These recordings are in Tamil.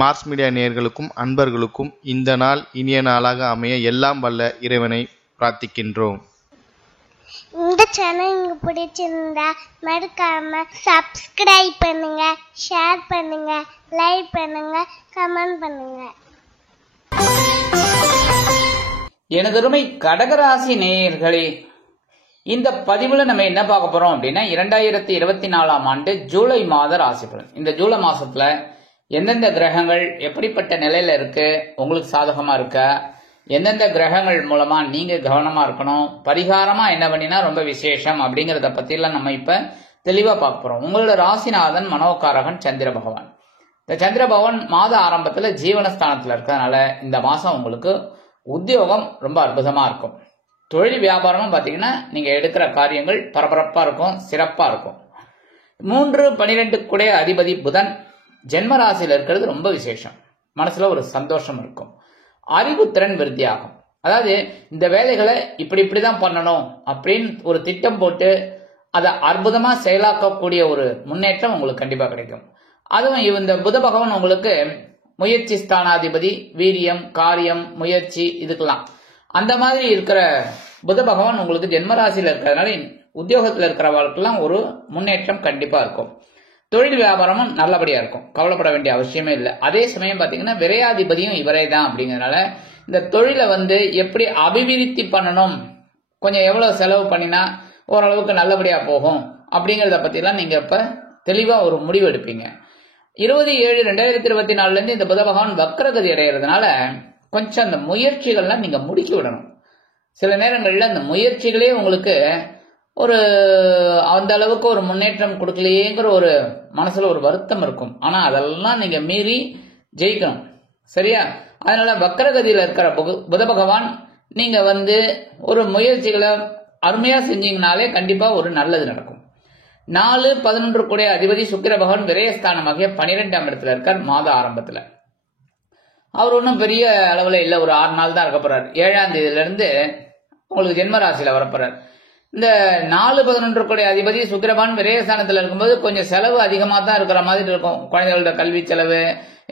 மார்ஸ் மீடியா நேயர்களுக்கும் அன்பர்களுக்கும் இந்த நாள் இனிய நாளாக அமைய எல்லாம் வல்ல இறைவனை பிரார்த்திக்கின்றோம். இந்த சேனல் உங்களுக்கு பிடிச்சிருந்தா மறக்காம சப்ஸ்கிரைப் பண்ணுங்க, ஷேர் பண்ணுங்க, லைக் பண்ணுங்க, கமெண்ட் பண்ணுங்க. எனதருமை கடகராசி நேயர்களே, இந்த பதிவுல நம்ம என்ன பார்க்க போறோம் அப்படின்னா 2024ஆம் ஆண்டு ஜூலை மாத ராசி பலன். இந்த ஜூலை மாசத்துல எந்தெந்த கிரகங்கள் எப்படிப்பட்ட நிலையில இருக்கு, உங்களுக்கு சாதகமா இருக்கா, எந்தெந்த கிரகங்கள் மூலமா நீங்க கவனமா இருக்கணும், பரிகாரமா என்ன பண்ணினா ரொம்ப விசேஷம் அப்படிங்கறத பத்தி எல்லாம் நம்ம இப்ப தெளிவா பார்க்க போறோம். உங்களோட ராசிநாதன் மனோகாரகன் சந்திர பகவான். இந்த சந்திர பகவான் மாத ஆரம்பத்துல ஜீவனஸ்தானத்துல இருக்கிறதுனால இந்த மாசம் உங்களுக்கு உத்தியோகம் ரொம்ப அற்புதமா இருக்கும். தொழில் வியாபாரமும் பாத்தீங்கன்னா நீங்க எடுக்கிற காரியங்கள் பரபரப்பா இருக்கும், சிறப்பா இருக்கும். 3-12 கூடிய அதிபதி புதன் ஜென்ம ராசியில இருக்கிறது ரொம்ப விசேஷம். மனசுல ஒரு சந்தோஷம் இருக்கும். அறிவுத்திறன் விருத்தியாகும். அதாவது இந்த வேலைகளை இப்படிதான் பண்ணணும் அப்படின்னு ஒரு திட்டம் போட்டு அதை அற்புதமா செயலாக்கக்கூடிய ஒரு முன்னேற்றம் உங்களுக்கு கண்டிப்பா கிடைக்கும். அதுவும் இந்த புத பகவான் உங்களுக்கு முயற்சி ஸ்தானாதிபதி, வீரியம், காரியம், முயற்சி, இதுக்கெல்லாம் அந்த மாதிரி இருக்கிற புத பகவான் உங்களுக்கு ஜென்மராசியில இருக்கிறதுனால உத்தியோகத்தில் இருக்கிறவர்களுக்கெல்லாம் ஒரு முன்னேற்றம் கண்டிப்பா இருக்கும். தொழில் வியாபாரமும் நல்லபடியா இருக்கும், கவலைப்பட வேண்டிய அவசியமே இல்லை. அதே சமயம் பாத்தீங்கன்னா விரையாதிபதியும் இவரே தான் அப்படிங்கறதுனால இந்த தொழிலை எப்படி அபிவிருத்தி பண்ணணும், கொஞ்சம் எவ்வளவு செலவு பண்ணினா ஓரளவுக்கு நல்லபடியா போகும் அப்படிங்கறத பத்தி எல்லாம் நீங்க இப்ப தெளிவா ஒரு முடிவு எடுப்பீங்க. 20/7/2024 இருந்து இந்த புத பகவான் வக்ரகதி அடைகிறதுனால கொஞ்சம் அந்த முயற்சிகள்லாம் நீங்க முடுக்கி விடணும். சில நேரங்கள்ல அந்த முயற்சிகளே உங்களுக்கு ஒரு அந்த அளவுக்கு ஒரு முன்னேற்றம் கொடுக்கலையேங்கிற ஒரு மனசுல ஒரு வருத்தம் இருக்கும். ஆனா அதெல்லாம் நீங்க மீறி ஜெயிக்கணும், சரியா? அதனால வக்ரகதியில இருக்கிற புத பகவான் நீங்க ஒரு முயற்சிகளை அருமையா செஞ்சீங்கனாலே கண்டிப்பா ஒரு நல்லது நடக்கும். 4-11 கூடிய அதிபதி சுக்கிர பகவான் விரயஸ்தானமாகிய 12ஆம் இடத்துல இருக்கார் மாத ஆரம்பத்துல. அவர் ஒன்றும் பெரிய அளவுல இல்ல, ஒரு 6 நாள் தான் இருக்க போறாரு. 7ஆம் தேதியில இருந்து உங்களுக்கு ஜென்ம ராசியில வரப்போறாரு. இந்த 4-11 கூடிய அதிபதி சுக்கிரபான் விரயஸ்தானத்துல இருக்கும்போது கொஞ்சம் செலவு அதிகமா தான் இருக்கிற மாதிரி இருக்கும். குழந்தைகளோட கல்வி செலவு,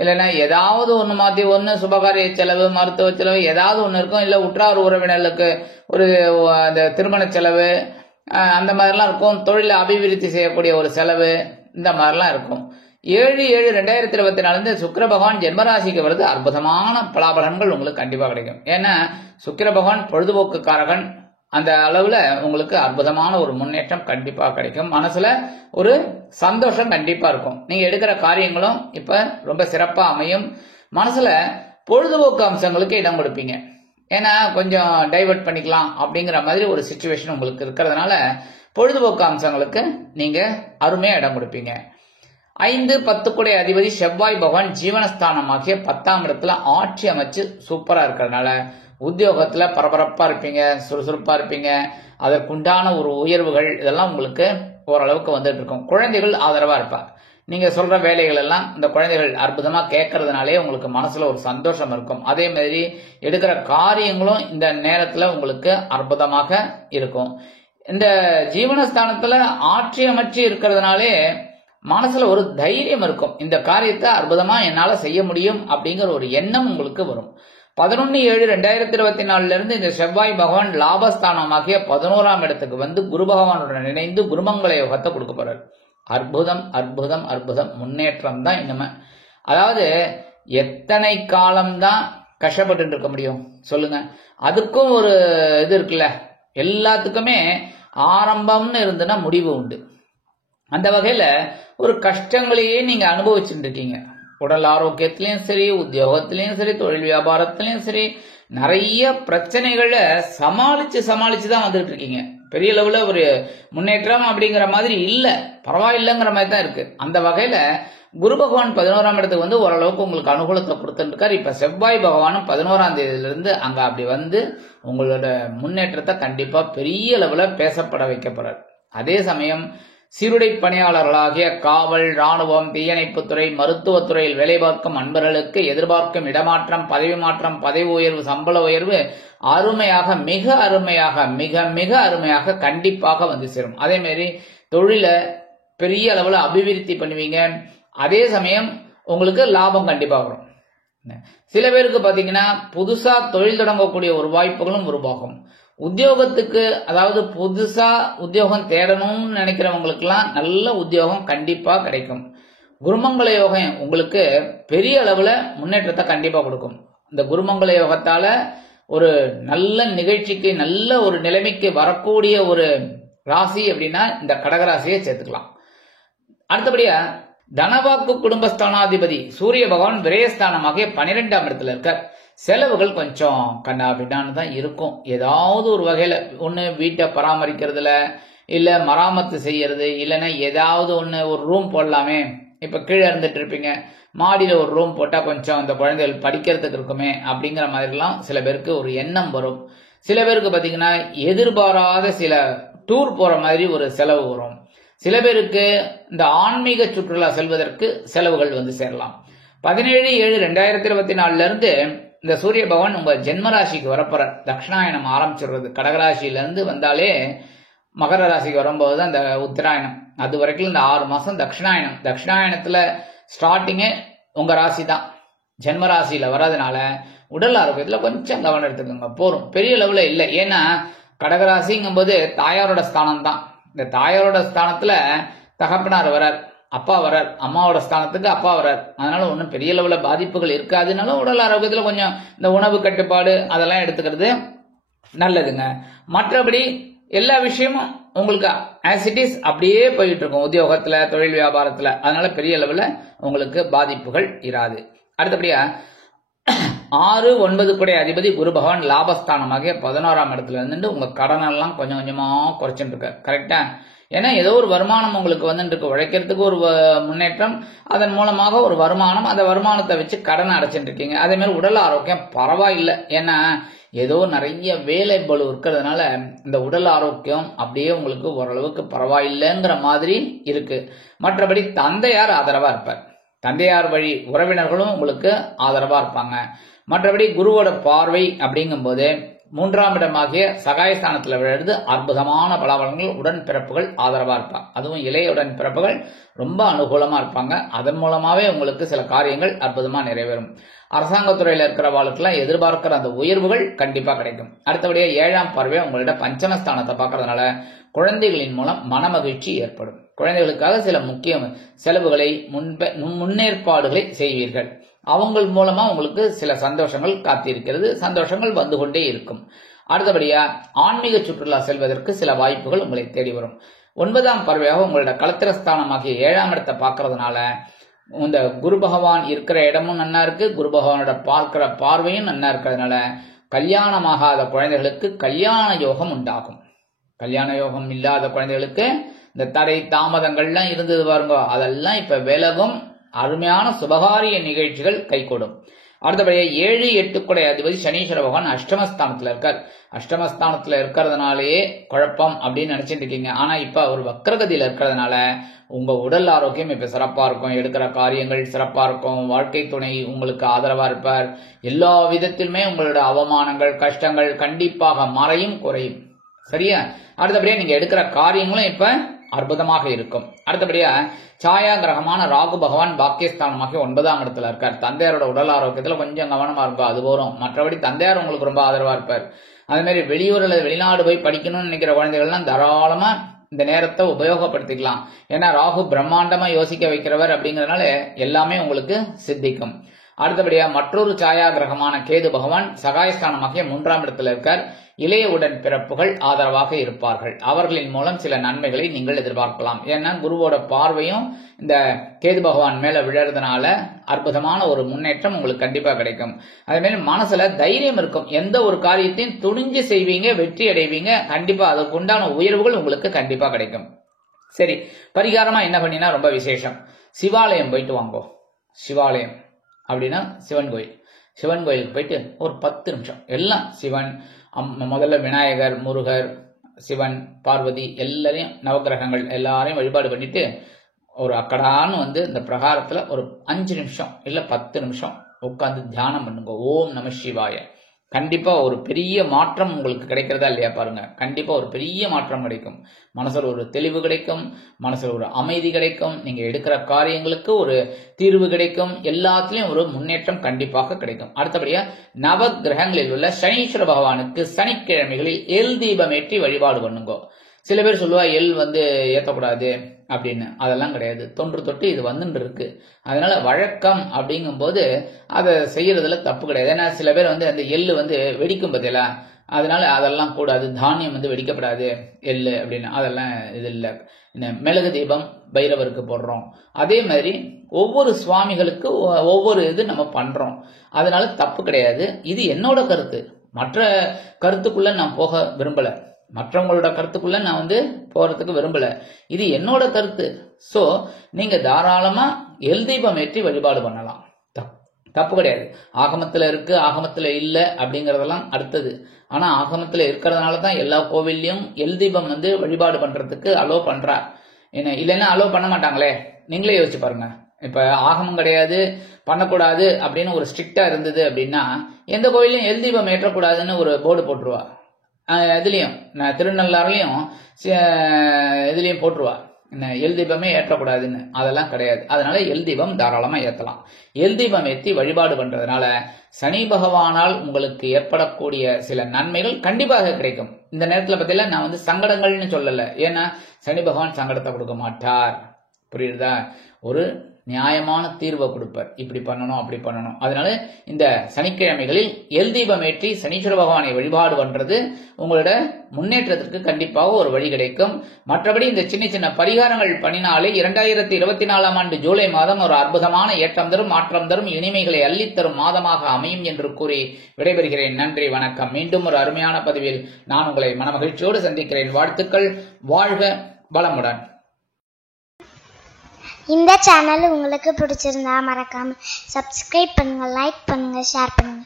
இல்லைன்னா ஏதாவது ஒண்ணு மாத்தி ஒண்ணு சுபகாரிய செலவு, மருத்துவ செலவு ஏதாவது ஒண்ணு இருக்கும். இல்ல உற்றார் உறவினர்களுக்கு ஒரு அந்த திருமண செலவு அந்த மாதிரிலாம் இருக்கும். தொழில அபிவிருத்தி செய்யக்கூடிய ஒரு செலவு இந்த மாதிரிலாம் இருக்கும். 7/7/2024 சுக்கிர பகவான் ஜென்மராசிக்கு வருது. அற்புதமான பலாபலன்கள் உங்களுக்கு கண்டிப்பா கிடைக்கும். ஏன்னா சுக்கிர பகவான் பொழுதுபோக்குக்காரகன். அந்த அளவுல உங்களுக்கு அற்புதமான ஒரு முன்னேற்றம் கண்டிப்பா கிடைக்கும். மனசுல ஒரு சந்தோஷம் கண்டிப்பா இருக்கும். நீங்க எடுக்கிற காரியங்களும் இப்ப ரொம்ப சிறப்பா அமையும். மனசுல பொழுதுபோக்கு அம்சங்களுக்கு இடம் கொடுப்பீங்க. ஏன்னா கொஞ்சம் டைவர்ட் பண்ணிக்கலாம் அப்படிங்கிற மாதிரி ஒரு சிச்சுவேஷன் உங்களுக்கு இருக்கிறதுனால பொழுதுபோக்கு அம்சங்களுக்கு நீங்க அருமையா இடம் கொடுப்பீங்க. 5-10 கூடிய அதிபதி செவ்வாய் பகவான் ஜீவனஸ்தானமாகிய 10ஆம் இடத்துல ஆட்சி அமைச்சு சூப்பரா இருக்கிறதுனால உத்தியோகத்துல பரபரப்பா இருப்பீங்க, சுறுசுறுப்பா இருப்பீங்க. அதற்குண்டான ஒரு உயர்வுகள் இதெல்லாம் உங்களுக்கு ஓரளவுக்கு வந்துட்டு இருக்கும். குழந்தைகள் ஆதரவா இருப்பாங்க. நீங்க சொல்ற வேலைகள் எல்லாம் இந்த குழந்தைகள் அற்புதமா கேட்கறதுனாலே உங்களுக்கு மனசுல ஒரு சந்தோஷம் இருக்கும். அதே மாதிரி எடுக்கிற காரியங்களும் இந்த நேரத்துல உங்களுக்கு அற்புதமாக இருக்கும். இந்த ஜீவனஸ்தானத்துல ஆட்சி அமைச்சு இருக்கிறதுனாலே மனசுல ஒரு தைரியம் இருக்கும். இந்த காரியத்தை அற்புதமா என்னால செய்ய முடியும் அப்படிங்கிற ஒரு எண்ணம் உங்களுக்கு வரும். 11/7/2024 இருந்து இந்த செவ்வாய் பகவான் லாபஸ்தானமாகிய 11ஆம் இடத்துக்கு குரு பகவானுடன் இணைந்து குருமங்கள யோகத்தை கொடுக்க போறாரு. அற்புதம் அற்புதம் அற்புதம், முன்னேற்றம் தான் இனிமே. அதாவது எத்தனை காலம்தான் கஷ்டப்பட்டு இருக்க முடியும் சொல்லுங்க? அதுக்கும் ஒரு இது இருக்குல்ல. எல்லாத்துக்குமே ஆரம்பம்னு இருந்துன்னா முடிவு உண்டு. அந்த வகையில ஒரு கஷ்டங்களையே நீங்க அனுபவிச்சுட்டு இருக்கீங்க. உடல் ஆரோக்கியத்திலயும் சரி, உத்தியோகத்திலயும் சரி, தொழில் வியாபாரத்திலயும் சரி, நிறைய பிரச்சனைகளை சமாளிச்சு தான் வந்துட்டு இருக்கீங்க. பெரிய லெவல்ல ஒரு முன்னேற்றம் அப்படிங்கிற மாதிரி இல்ல, பரவாயில்லைங்கிற மாதிரி தான் இருக்கு. அந்த வகையில குரு பகவான் 11ஆம் இடத்துக்கு ஓரளவுக்கு உங்களுக்கு அனுகூலத்தை கொடுத்துட்டு இருக்காரு. இப்ப செவ்வாய் பகவானும் 11ஆம் தேதியில இருந்து அங்க அப்படி உங்களோட முன்னேற்றத்தை கண்டிப்பா பெரிய லெவல்ல பேசப்பட வைக்க போறாரு. அதே சமயம் சீருடை பணியாளர்களாகிய காவல், ராணுவம், தீயணைப்புத்துறை, மருத்துவத்துறையில் வேலை பார்க்கும் அன்பர்களுக்கு எதிர்பார்க்கும் இடமாற்றம், பதவி மாற்றம், பதவி உயர்வு, சம்பள உயர்வு அருமையாக, மிக அருமையாக, மிக மிக அருமையாக கண்டிப்பாக சேரும். அதே மாதிரி தொழில பெரிய அளவுல அபிவிருத்தி பண்ணுவீங்க. அதே சமயம் உங்களுக்கு லாபம் கண்டிப்பா வரும். சில பேருக்கு பாத்தீங்கன்னா புதுசா தொழில் தொடங்கக்கூடிய ஒரு வாய்ப்புகளும் உருவாகும். உத்தியோகத்துக்கு, அதாவது புதுசா உத்தியோகம் தேடணும்னு நினைக்கிறவங்களுக்கெல்லாம் நல்ல உத்தியோகம் கண்டிப்பா கிடைக்கும். குருமங்கள யோகம் உங்களுக்கு பெரிய அளவுல முன்னேற்றத்தை கண்டிப்பா கொடுக்கும். இந்த குருமங்கள யோகத்தால ஒரு நல்ல நிகழ்ச்சிக்கு, நல்ல ஒரு நிலைமைக்கு வரக்கூடிய ஒரு ராசி அப்படின்னா இந்த கடகராசியை சேர்த்துக்கலாம். அடுத்தபடியா தனவாக்கு குடும்பஸ்தானாதிபதி சூரிய பகவான் விரயஸ்தானமாக 12ஆம் இடத்துல இருக்க. செலவுகள் கொஞ்சம் கண்ணா பின்னான்னு தான் இருக்கும். ஏதாவது ஒரு வகையில ஒண்ணு வீட்டை பராமரிக்கிறதுல, இல்ல மராமத்து செய்யறது, இல்லைன்னா ஏதாவது ஒண்ணு ஒரு ரூம் போடலாமே, இப்ப கீழே இருந்துட்டு இருப்பீங்க, மாடியில ஒரு ரூம் போட்டா கொஞ்சம் அந்த குழந்தைகள் படிக்கிறதுக்கு இருக்குமே அப்படிங்கிற மாதிரிலாம் சில பேருக்கு ஒரு எண்ணம் வரும். சில பேருக்கு பாத்தீங்கன்னா எதிர்பாராத சில டூர் போற மாதிரி ஒரு செலவு வரும். சில பேருக்கு இந்த ஆன்மீக சுற்றுலா செல்வதற்கு செலவுகள் வந்து சேரலாம். 17/7/2024 இருந்து இந்த சூரிய பகவான் உங்க ஜென்மராசிக்கு வரப்போற. தட்சிணாயனம் ஆரம்பிச்சிடுறது. கடகராசியில இருந்து வந்தாலே மகர ராசிக்கு வரும்போது தான் இந்த உத்தராயணம். அது வரைக்கும் இந்த 6 மாசம் தட்சிணாயனம். தட்சிணாயனத்துல ஸ்டார்டிங்கே உங்க ராசி தான். ஜென்ம ராசியில வர்றதுனால உடல் ஆரோக்கியத்துல கொஞ்சம் கவனம் எடுத்துக்கோங்க. போரும், பெரிய லெவல இல்லை. ஏன்னா கடகராசிங்கும் போது தாயாரோட ஸ்தானம் தான். இந்த தாயாரோட ஸ்தானத்துல தகப்பனார் வரார், அப்பா வரார், அம்மாவோட ஸ்தானத்துக்கு அப்பா வரார். அதனால ஒன்றும் பெரிய லெவல பாதிப்புகள் இருக்காதுனாலும் உடல் ஆரோக்கியத்துல கொஞ்சம் இந்த உணவு கட்டுப்பாடு அதெல்லாம் எடுத்துக்கிறது நல்லதுங்க. மற்றபடி எல்லா விஷயமும் உங்களுக்கு ஆஸ் இட் இஸ் அப்படியே போயிட்டு இருக்கும் உத்தியோகத்துல, தொழில் வியாபாரத்துல. அதனால பெரிய லெவல உங்களுக்கு பாதிப்புகள் இராது. அடுத்தபடியா 6, 9 கூட அதிபதி குரு பகவான் லாபஸ்தானமாக 11ஆம் இடத்துல இருந்து உங்க கடனெல்லாம் கொஞ்சம் கொஞ்சமா குறைச்சுட்டு இருக்க. கரெக்டா? ஏன்னா ஏதோ ஒரு வருமானம் உங்களுக்கு வந்துட்டு இருக்கு. உழைக்கிறதுக்கு ஒரு முன்னேற்றம், அதன் மூலமாக ஒரு வருமானம், அந்த வருமானத்தை வச்சு கடனை அடைச்சிட்டு இருக்கீங்க. அதே மாதிரி உடல் ஆரோக்கியம் பரவாயில்லை. ஏன்னா ஏதோ நிறைய வேலை பளு இருக்கிறதுனால இந்த உடல் ஆரோக்கியம் அப்படியே உங்களுக்கு ஓரளவுக்கு பரவாயில்லைங்கிற மாதிரி இருக்கு. மற்றபடி தந்தையார் ஆதரவா இருப்பார். தந்தையார் வழி உறவினர்களும் உங்களுக்கு ஆதரவா இருப்பாங்க. மற்றபடி குருவோட பார்வை அப்படிங்கும் போது 3ஆம் இடமாகிய சகாயஸ்தானத்துல விழுது அற்புதமான பலாபலன்கள். உடன்பிறப்புகள் ஆதரவா இருப்பாங்க. அதுவும் இளைய உடன்பிறப்புகள் ரொம்ப அனுகூலமா இருப்பாங்க. அதன் மூலமாவே உங்களுக்கு சில காரியங்கள் அற்புதமா நிறைவேறும். அரசாங்கத்துறையில இருக்கிறவாளுக்கெல்லாம் எதிர்பார்க்கிற அந்த உயர்வுகள் கண்டிப்பா கிடைக்கும். அடுத்தபடியா 7ஆம் பார்வை உங்களோட பஞ்சமஸ்தானத்தை பார்க்கறதுனால குழந்தைகளின் மூலம் மனமகிழ்ச்சி ஏற்படும். குழந்தைகளுக்காக சில முக்கிய செலவுகளை முன்னேற்பாடுகளை செய்வீர்கள். அவங்க மூலமா உங்களுக்கு சில சந்தோஷங்கள் காத்திருக்கிறது. சந்தோஷங்கள் வந்து கொண்டே இருக்கும். அடுத்தபடியா ஆன்மீக சுற்றுலா செல்வதற்கு சில வாய்ப்புகள் உங்களை தேடி வரும். 9ஆம் பார்வையாக உங்களோட களத்திரஸ்தானமாகிய 7ஆம் இடத்தை பார்க்கறதுனால இந்த குரு பகவான் இருக்கிற இடமும் நன்னா இருக்கு. குரு பகவானோட பார்க்கிற பார்வையும் நன்னா இருக்கிறதுனால கல்யாணமாகாத குழந்தைகளுக்கு கல்யாண யோகம் உண்டாகும். கல்யாண யோகம் இல்லாத குழந்தைகளுக்கு இந்த தடை தாமதங்கள்லாம் இருந்தது பாருங்க, அதெல்லாம் இப்ப விலகும். அருமையான சுபகாரிய நிகழ்ச்சிகள் கைகூடும். அடுத்தபடியா 7, 8 கூட அதிபதி சனீஸ்வர பகவான் அஷ்டமஸ்தானத்துல இருக்கார். அஷ்டமஸ்தானத்துல இருக்கிறதுனாலேயே குழப்பம் அப்படின்னு நினைச்சிட்டு இருக்கீங்க. ஆனா இப்ப அவர் வக்ரகதியில இருக்கிறதுனால உங்க உடல் ஆரோக்கியம் இப்ப சிறப்பா இருக்கும். எடுக்கிற காரியங்கள் சிறப்பா இருக்கும். வாழ்க்கை துணை உங்களுக்கு ஆதரவா இருப்பார். எல்லா விதத்திலுமே உங்களோட அவமானங்கள், கஷ்டங்கள் கண்டிப்பாக மறையும், குறையும். சரியா? அடுத்தபடியா நீங்க எடுக்கிற காரியங்களும் இப்ப அற்புதமாக இருக்கும். அடுத்தபடியா சாயா கிரகமான ராகு பகவான் பாக்கியஸ்தானமாக 9ஆம் இடத்துல இருக்கார். தந்தையாரோட உடல் ஆரோக்கியத்துல கொஞ்சம் கவனமா இருக்கும், அது போறோம். மற்றபடி தந்தையார் உங்களுக்கு ரொம்ப ஆதரவா இருப்பார். அதே மாதிரி வெளியூர் அல்லது வெளிநாடு போய் படிக்கணும்னு நினைக்கிற குழந்தைகள்லாம் தாராளமா இந்த நேரத்தை உபயோகப்படுத்திக்கலாம். ஏன்னா ராகு பிரம்மாண்டமா யோசிக்க வைக்கிறவர் அப்படிங்கறதுனால எல்லாமே உங்களுக்கு சித்திக்கும். அடுத்தபடியா மற்றொரு சாயா கிரகமான கேது பகவான் சகாயஸ்தானமாக 3ஆம் இடத்துல இருக்கார். இளைய உடன் பிறப்புகள் ஆதரவாக இருப்பார்கள். அவர்களின் மூலம் சில நன்மைகளை நீங்கள் எதிர்பார்க்கலாம். ஏன்னா குருவோட பார்வையும் இந்த கேது பகவான் மேல விழறதுனால அற்புதமான ஒரு முன்னேற்றம் உங்களுக்கு கண்டிப்பா கிடைக்கும். அதே மாதிரி மனசுல தைரியம் இருக்கும். எந்த ஒரு காரியத்தையும் துணிஞ்சு செய்வீங்க, வெற்றி அடைவீங்க. கண்டிப்பா அதுக்கு உண்டான உயர்வுகள் உங்களுக்கு கண்டிப்பா கிடைக்கும். சரி, பரிகாரமா என்ன பண்ணினா ரொம்ப விசேஷம். சிவாலயம் போயிட்டு வாங்கோ. சிவாலயம் அப்படின்னா சிவன் கோயில். சிவன் கோயிலுக்கு போயிட்டு ஒரு 10 நிமிஷம் எல்லாம் சிவன், முதல்ல விநாயகர், முருகர், சிவன், பார்வதி எல்லாரையும், நவகிரகங்கள் எல்லாரையும் வழிபாடு பண்ணிட்டு ஒரு அக்கடான்னு இந்த பிரகாரத்துல ஒரு 5 நிமிஷம் இல்ல 10 நிமிஷம் உட்கார்ந்து தியானம் பண்ணுங்க. ஓம் நம சிவாய. கண்டிப்பா ஒரு பெரிய மாற்றம் உங்களுக்கு கிடைக்கிறதா இல்லையா பாருங்க. கண்டிப்பா ஒரு பெரிய மாற்றம் கிடைக்கும். மனசுல ஒரு தெளிவு கிடைக்கும், மனசுல ஒரு அமைதி கிடைக்கும், நீங்க எடுக்கிற காரியங்களுக்கு ஒரு தீர்வு கிடைக்கும், எல்லாத்துலயும் ஒரு முன்னேற்றம் கண்டிப்பாக கிடைக்கும். அடுத்தபடியா நவ கிரகங்களில் உள்ள சனீஸ்வர பகவானுக்கு சனிக்கிழமைகளில் எல் தீபம் ஏற்றி வழிபாடு பண்ணுங்க. சில பேர் சொல்லுவா எல் ஏற்றக்கூடாது அப்படின்னு. அதெல்லாம் கிடையாது. தொன்று தொட்டு இது வந்துட்டு இருக்கு. அதனால வழக்கம் அப்படிங்கும் போது அதை செய்யறதுல தப்பு கிடையாது. ஏன்னா சில பேர் அந்த எள்ளு வெடிக்கும் பதிலா, அதனால அதெல்லாம் கூடாது, தானியம் வெடிக்கப்படாது எள்ளு அப்படின்னு. அதெல்லாம் இது இல்லை. மிளகு தீபம் பைரவருக்கு போடுறோம். அதே மாதிரி ஒவ்வொரு சுவாமிகளுக்கு ஒவ்வொரு இது நம்ம பண்றோம். அதனால தப்பு கிடையாது. இது என்னோட கருத்து. மற்ற கருத்துக்குள்ள நான் போக விரும்பல, மற்றவங்களோட கருத்துக்குள்ள நான் போறதுக்கு விரும்பல. இது என்னோட கருத்து. சோ நீங்க தாராளமா எல் தீபம் ஏற்றி வழிபாடு பண்ணலாம், தப்பு கிடையாது. ஆகமத்துல இருக்கு, ஆகமத்துல இல்ல அப்படிங்கறதெல்லாம் அடுத்தது. ஆனா ஆகமத்துல இருக்கிறதுனால தான் எல்லா கோவில்லையும் எல் தீபம் வழிபாடு பண்றதுக்கு அலோ பண்றா. என்ன இல்லைன்னா அலோ பண்ண மாட்டாங்களே. நீங்களே யோசிச்சு பாருங்க. இப்ப ஆகமம் கிடையாது, பண்ணக்கூடாது அப்படின்னு ஒரு ஸ்ட்ரிக்டா இருந்தது அப்படின்னா எந்த கோவிலையும் எல் தீபம் ஏற்றக்கூடாதுன்னு ஒரு போர்டு போட்டுருவா. இதுலயும் திருநள்ளாறுலயும் இதுலயும் போட்டுருவா, எல் தீபமே ஏற்றக்கூடாதுன்னு. அதெல்லாம் கிடையாது. அதனால எல் தீபம் தாராளமா ஏற்றலாம். எல் தீபம் ஏற்றி வழிபாடு பண்றதுனால சனி பகவானால் உங்களுக்கு ஏற்படக்கூடிய சில நன்மைகள் கண்டிப்பாக கிடைக்கும். இந்த நேரத்துல பத்தில நான் சங்கடங்கள்னு சொல்லல. ஏன்னா சனி பகவான் சங்கடத்தை கொடுக்க மாட்டார், புரியுதா? ஒரு நியாயமான தீர்வை கொடுப்பார். இப்படி பண்ணணும், அப்படி பண்ணணும். அதனால இந்த சனிக்கிழமைகளில் எல் தீபம் ஏற்றி சனீஸ்வர பகவானை வழிபாடு பண்றது உங்களோட முன்னேற்றத்திற்கு கண்டிப்பாக ஒரு வழி கிடைக்கும். மற்றபடி இந்த சின்ன சின்ன பரிகாரங்கள் பண்ணினாலே 2024ஆம் ஆண்டு ஜூலை மாதம் ஒரு அற்புதமான ஏற்றம் தரும், மாற்றம் தரும், இனிமைகளை அள்ளித்தரும் மாதமாக அமையும் என்று கூறி விடைபெறுகிறேன். நன்றி, வணக்கம். மீண்டும் ஒரு அருமையான பதிவில் நான் உங்களை மனமகிழ்ச்சியோடு சந்திக்கிறேன். வாழ்த்துக்கள். வாழ்க வளமுடன். இந்த சேனல் உங்களுக்கு பிடிச்சிருந்தா மறக்காம சப்ஸ்கிரைப் பண்ணுங்க, லைக் பண்ணுங்க, ஷேர் பண்ணுங்க.